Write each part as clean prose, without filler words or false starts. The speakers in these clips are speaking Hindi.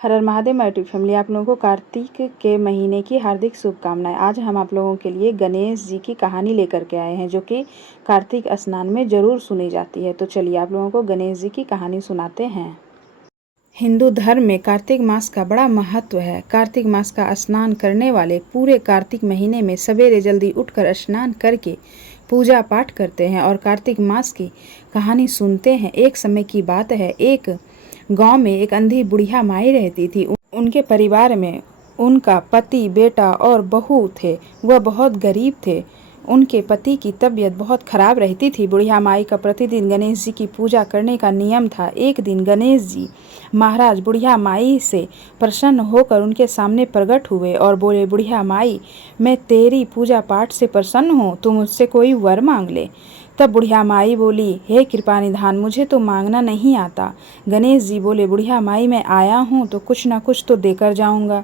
Her her Mahadev my YouTube family, आप लोगों को कार्तिक के महीने की हार्दिक शुभकामनाएं। आज हम आप लोगों के लिए गणेश जी की कहानी लेकर के आए हैं, जो कि कार्तिक स्नान में ज़रूर सुनी जाती है। तो चलिए आप लोगों को गणेश जी की कहानी सुनाते हैं। हिंदू धर्म में कार्तिक मास का बड़ा महत्व है। कार्तिक मास का स्नान करने वाले पूरे कार्तिक महीने में सवेरे जल्दी उठकर स्नान करके पूजा पाठ करते हैं और कार्तिक मास की कहानी सुनते हैं। एक समय की बात है, एक गांव में एक अंधी बुढ़िया माई रहती थी। उनके परिवार में उनका पति, बेटा और बहू थे। वह बहुत गरीब थे। उनके पति की तबीयत बहुत खराब रहती थी। बुढ़िया माई का प्रतिदिन गणेश जी की पूजा करने का नियम था। एक दिन गणेश जी महाराज बुढ़िया माई से प्रसन्न होकर उनके सामने प्रकट हुए और बोले, बुढ़िया माई, मैं तेरी पूजा पाठ से प्रसन्न हूँ, तू मुझसे कोई वर मांग ले। तब बुढ़िया माई बोली, हे कृपा निधान, मुझे तो मांगना नहीं आता। गणेश जी बोले, बुढ़िया माई, मैं आया हूँ तो कुछ ना कुछ तो देकर जाऊँगा।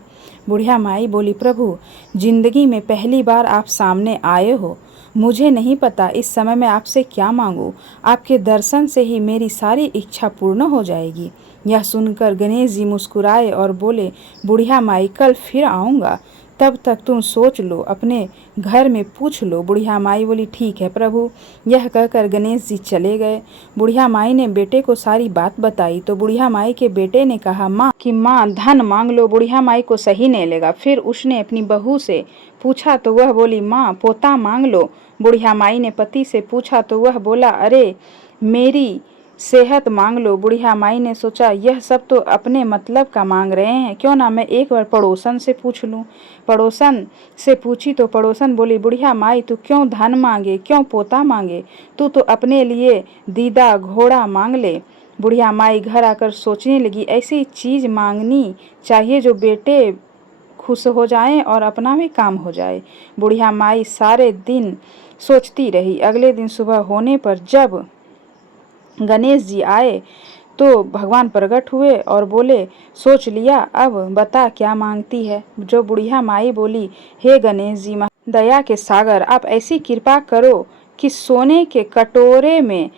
बुढ़िया माई बोली, प्रभु, जिंदगी में पहली बार आप सामने आए हो, मुझे नहीं पता इस समय मैं आपसे क्या मांगूं। आपके दर्शन से ही मेरी सारी इच्छा पूर्ण हो जाएगी। यह सुनकर गणेश जी मुस्कुराए और बोले, बुढ़िया माई, कल फिर आऊँगा, तब तक तुम सोच लो, अपने घर में पूछ लो। बुढ़िया माई बोली, ठीक है प्रभु। यह कहकर गणेश जी चले गए। बुढ़िया माई ने बेटे को सारी बात बताई तो बुढ़िया माई के बेटे ने कहा, माँ धन मांग लो, बुढ़िया माई को सही नहीं लगा। फिर उसने अपनी बहू से पूछा तो वह बोली, माँ पोता मांग लो। बुढ़िया माई ने पति से पूछा तो वह बोला, अरे मेरी सेहत मांग लो। बुढ़िया माई ने सोचा, यह सब तो अपने मतलब का मांग रहे हैं, क्यों ना मैं एक बार पड़ोसन से पूछ लूं। पड़ोसन से पूछी तो पड़ोसन बोली, बुढ़िया माई, तू क्यों धन मांगे, क्यों पोता मांगे, तू तो अपने लिए दीदा घोड़ा मांग ले। बुढ़िया माई घर आकर सोचने लगी, ऐसी चीज मांगनी चाहिए जो बेटे खुश हो जाएं और अपना भी काम हो जाए। बुढ़िया माई सारे दिन सोचती रही। अगले दिन सुबह होने पर जब गणेश जी आए तो भगवान प्रकट हुए और बोले, सोच लिया, अब बता क्या मांगती है। जो बुढ़िया माई बोली, हे गणेश जी दया के सागर, आप ऐसी कृपा करो कि सोने के कटोरे में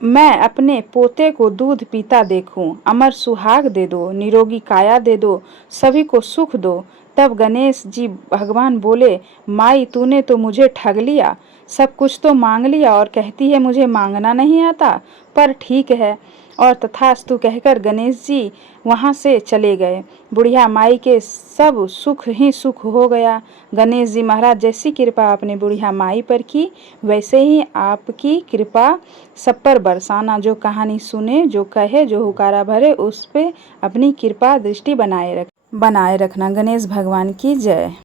मैं अपने पोते को दूध पीता देखूं। अमर सुहाग दे दो, निरोगी काया दे दो, सभी को सुख दो। तब गणेश जी भगवान बोले, माई, तूने तो मुझे ठग लिया, सब कुछ तो मांग लिया और कहती है मुझे मांगना नहीं आता। पर ठीक है, और तथास्तु कहकर गणेश जी वहां से चले गए। बुढ़िया माई के सब सुख ही सुख हो गया। गणेश जी महाराज जैसी कृपा आपने बुढ़िया माई पर की, वैसे ही आपकी कृपा सब पर बरसाना। जो कहानी सुने, जो कहे, जो हुकारा भरे, उस पे अपनी कृपा दृष्टि बनाए रखना। गणेश भगवान की जय।